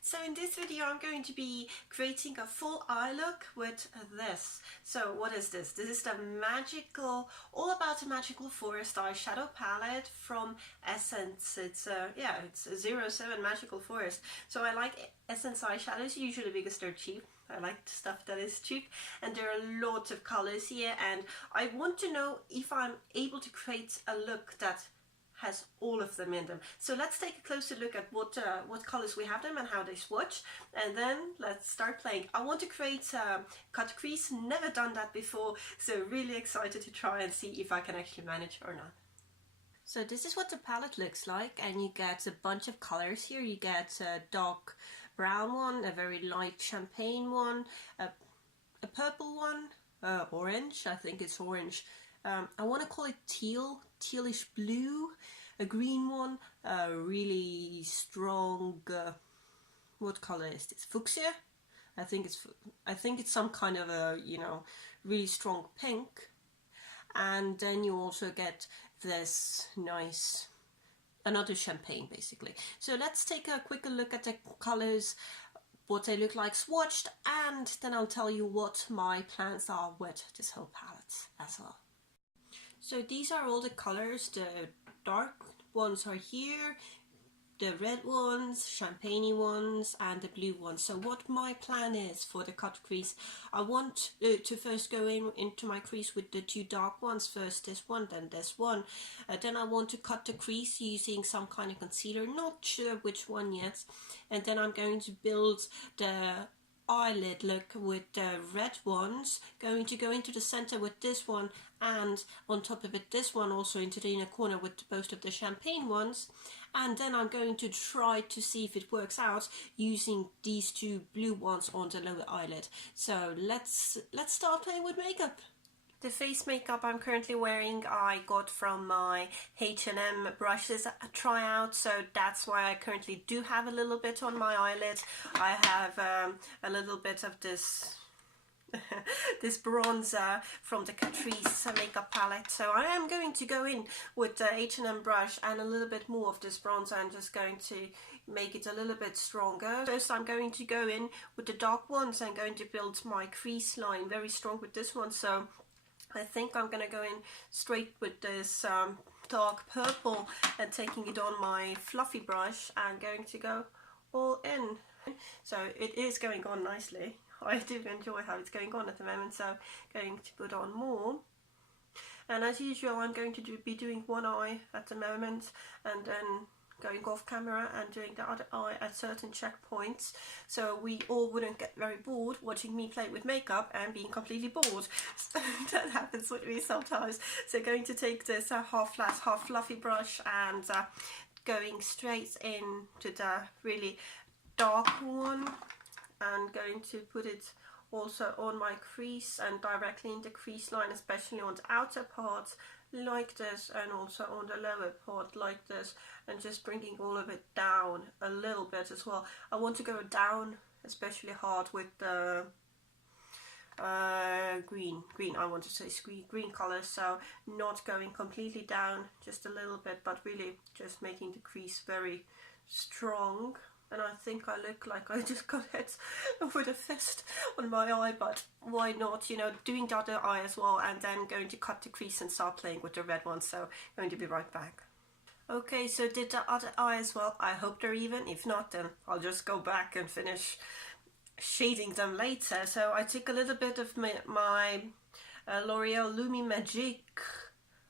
So in this video I'm going to be creating a full eye look with this. So what is this? This is the magical, all about the magical forest eyeshadow palette from Essence. It's it's a 07 magical forest. So I like Essence eyeshadows usually because they're cheap. I like stuff that is cheap, and there are lots of colors here, and I want to know if I'm able to create a look that has all of them in them. So let's take a closer look at what colors we have them and how they swatch, and then let's start playing. I want to create cut crease, never done that before, so really excited to try and see if I can actually manage or not. So this is what the palette looks like, and you get a bunch of colors here. You get a dark brown one, a very light champagne one, a purple one, orange, I think it's orange. I want to call it tealish blue, a green one, a really strong, what color is this? Fuchsia? I think it's some kind of a, really strong pink. And then you also get this nice, another champagne basically. So let's take a quicker look at the colors, what they look like swatched, and then I'll tell you what my plans are with this whole palette as well. So these are all the colors. The dark ones are here, the red ones, champagne ones, and the blue ones. So what my plan is for the cut crease, I want to first go into my crease with the two dark ones, first this one, then this one. Then I want to cut the crease using some kind of concealer, not sure which one yet. And then I'm going to build the eyelid look with the red ones, going to go into the center with this one, and on top of it this one also into the inner corner with both of the champagne ones. And then I'm going to try to see if it works out using these two blue ones on the lower eyelid. So let's start playing with makeup. The face makeup I'm currently wearing I got from my H&M brushes tryout, so that's why I currently do have a little bit on my eyelid. I have a little bit of this this bronzer from the Catrice makeup palette. So I am going to go in with the H&M brush and a little bit more of this bronzer. I'm just going to make it a little bit stronger. First I'm going to go in with the dark ones. I'm going to build my crease line very strong with this one. So I think I'm going to go in straight with this dark purple and taking it on my fluffy brush and going to go all in. So it is going on nicely. I do enjoy how it's going on at the moment, so going to put on more. And as usual I'm going to be doing one eye at the moment, and then going off camera and doing the other eye at certain checkpoints, so we all wouldn't get very bored watching me play with makeup and being completely bored. That happens with me sometimes. So going to take this half flat, half fluffy brush and going straight into the really dark one, and going to put it also on my crease and directly in the crease line, especially on the outer part like this, and also on the lower part like this, and just bringing all of it down a little bit as well. I want to go down especially hard with the green, I want to say green color, so not going completely down, just a little bit, but really just making the crease very strong. And I think I look like I just got hit with a fist on my eye, but why not, doing the other eye as well, and then going to cut the crease and start playing with the red one. So going to be right back. Okay, so did the other eye as well. I hope they're even. If not, then I'll just go back and finish shading them later. So I took a little bit of my L'Oreal Lumi Magique.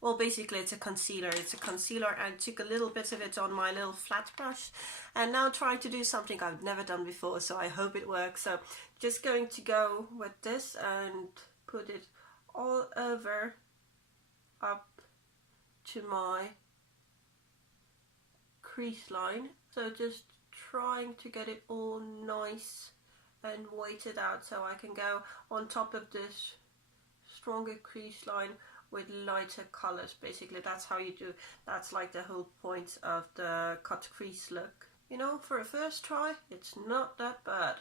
Well, basically it's a concealer. And took a little bit of it on my little flat brush, and now trying to do something I've never done before, so I hope it works. So just going to go with this and put it all over up to my crease line. So just trying to get it all nice and weighted out, so I can go on top of this stronger crease line with lighter colors. Basically that's how you do, that's like the whole point of the cut crease look. For a first try it's not that bad.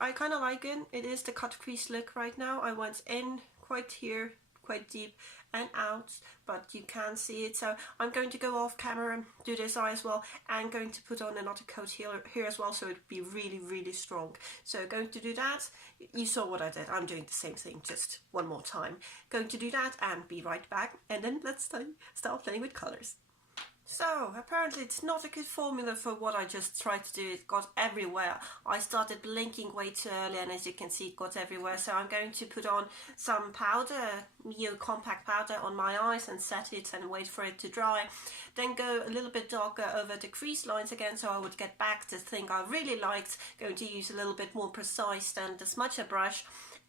I kind of like it. It is the cut crease look right now. I went in quite here quite deep and out, but you can see it. So I'm going to go off camera and do this eye as well, and going to put on another coat here as well, so it'd be really, really strong. So going to do that. You saw what I did. I'm doing the same thing, just one more time. Going to do that and be right back, and then let's start playing with colors. So, apparently it's not a good formula for what I just tried to do. It got everywhere. I started blinking way too early, and as you can see, it got everywhere. So I'm going to put on some powder, Mio compact powder on my eyes and set it and wait for it to dry. Then go a little bit darker over the crease lines again, so I would get back the thing I really liked. Going to use a little bit more precise than the smudger brush.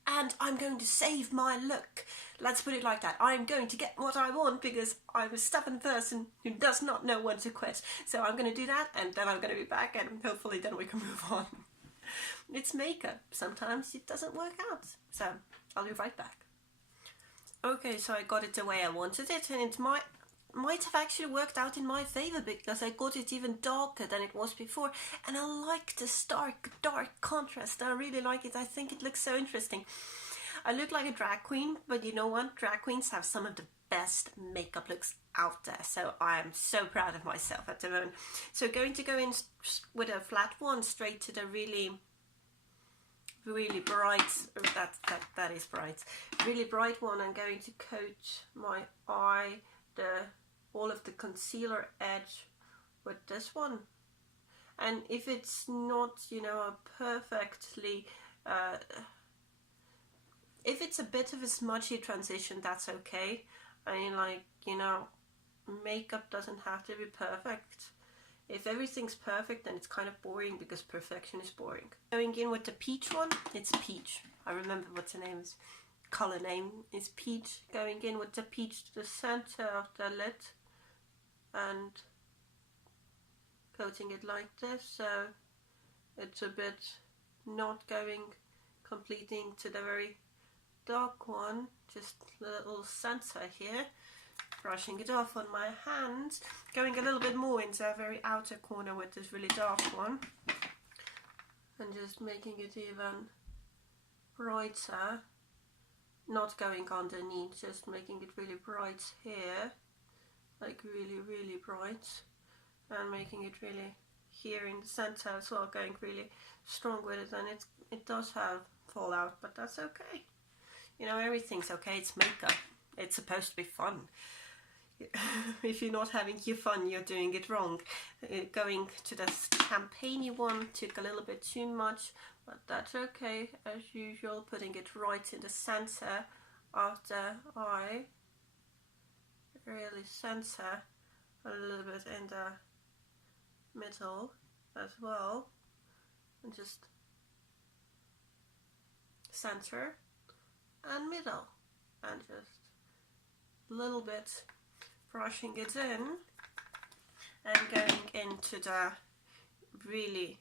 And I'm going to save my look. Let's put it like that. I'm going to get what I want, because I'm a stubborn person who does not know when to quit. So I'm going to do that, and then I'm going to be back, and hopefully then we can move on. It's makeup. Sometimes it doesn't work out. So I'll be right back. Okay, so I got it the way I wanted it, and it might have actually worked out in my favor, because I got it even darker than it was before, and I like the stark dark contrast. I really like it. I think it looks so interesting. I look like a drag queen, but you know what? Drag queens have some of the best makeup looks out there, so I am so proud of myself at the moment. So going to go in with a flat one straight to the really bright, that is bright, really bright one. I'm going to coat my eye, all of the concealer edge with this one. And if it's not, you know, a perfectly if it's a bit of a smudgy transition, that's okay. I mean, like, you know, makeup doesn't have to be perfect. If everything's perfect, then it's kind of boring, because perfection is boring. Going in with the peach one, it's peach. I remember what the name is. Color name is peach. Going in with the peach to the center of the lid and coating it like this, so it's a bit not going completely into the very dark one, just a little center here. Brushing it off on my hands, going a little bit more into a very outer corner with this really dark one, and just making it even brighter, not going underneath, just making it really bright here, like really, really bright, and making it really here in the center as well, going really strong with it. And it does have fallout, but that's okay. You know, everything's okay. It's makeup. It's supposed to be fun. If you're not having your fun, you're doing it wrong. Going to the champagne-y one took a little bit too much, but that's okay. As usual, putting it right in the center of the eye. Really center, a little bit in the middle as well. And just center and middle, and just a little bit brushing it in, and going into the really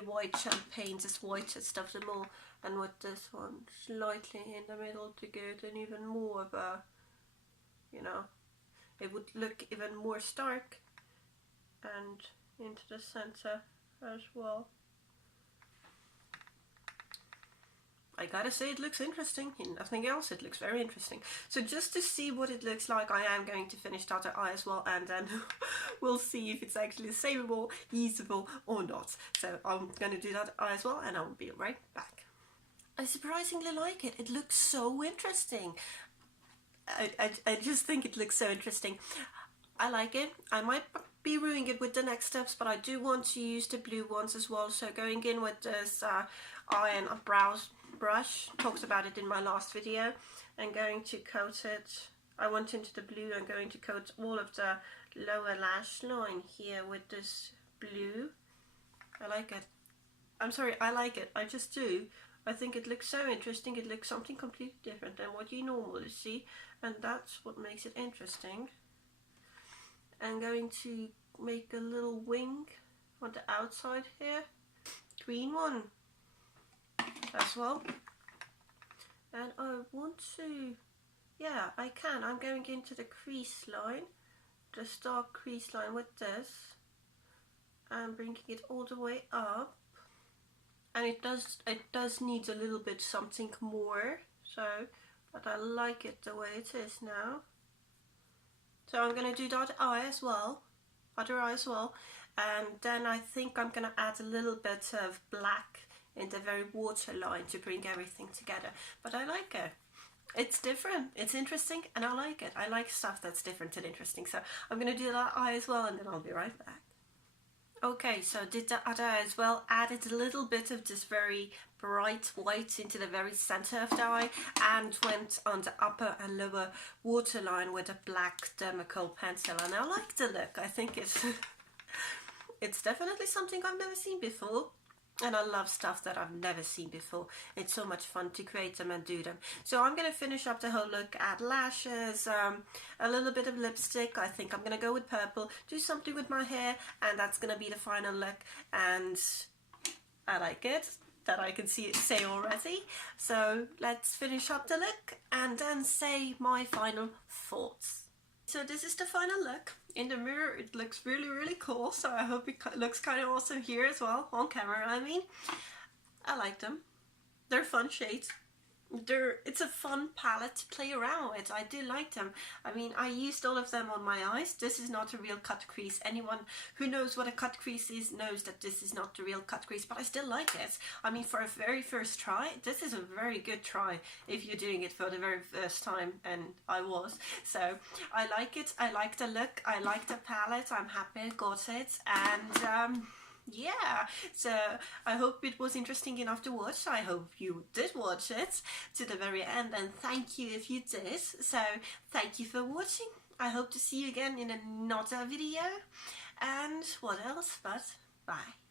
white champagne, this whitest of them all, and with this one slightly in the middle to give it an even more of a, you know, it would look even more stark, and into the center as well. I gotta say, it looks interesting. In nothing else, it looks very interesting. So just to see what it looks like, I am going to finish the other eye as well, and then we'll see if it's actually savable, usable or not. So I'm going to do that eye as well, and I'll be right back. I surprisingly like it. It looks so interesting. I just think it looks so interesting. I like it. I might be ruining it with the next steps, but I do want to use the blue ones as well. So going in with this eye and brows brush, talked about it in my last video, and going to coat it. I went into the blue and going to coat all of the lower lash line here with this blue. I like it. I'm sorry, I like it. I just do. I think it looks so interesting. It looks something completely different than what you normally see, and that's what makes it interesting. I'm going to make a little wing on the outside here. Green one as well. And I want to, yeah, I can. I'm going into the crease line, the dark crease line with this, and bringing it all the way up. And it does need a little bit something more, so but I like it the way it is now. So I'm going to do the other eye as well, and then I think I'm going to add a little bit of black in the very waterline to bring everything together. But I like it. It's different, it's interesting, and I like it. I like stuff that's different and interesting. So I'm going to do that eye as well, and then I'll be right back. Okay, so did the other eye as well, added a little bit of this very bright white into the very center of the eye, and went on the upper and lower waterline with a black Dermacol pencil, and I like the look. I think it's it's definitely something I've never seen before. And I love stuff that I've never seen before. It's so much fun to create them and do them. So I'm going to finish up the whole look, add lashes, a little bit of lipstick. I think I'm going to go with purple, do something with my hair, and that's going to be the final look. And I like it, that I can say already. So let's finish up the look and then say my final thoughts. So this is the final look. In the mirror it looks really, really cool, so I hope it looks kind of awesome here as well, on camera I mean. I like them. They're fun shades. It's a fun palette to play around with. I do like them. I mean, I used all of them on my eyes. This is not a real cut crease. Anyone who knows what a cut crease is knows that this is not the real cut crease, but I still like it. I mean, for a very first try, this is a very good try if you're doing it for the very first time, and I was. So I like it. I like the look. I like the palette. I'm happy I got it. And yeah, so I hope it was interesting enough to watch. I hope you did watch it to the very end, and thank you if you did. So thank you for watching. I hope to see you again in another video, and what else but bye.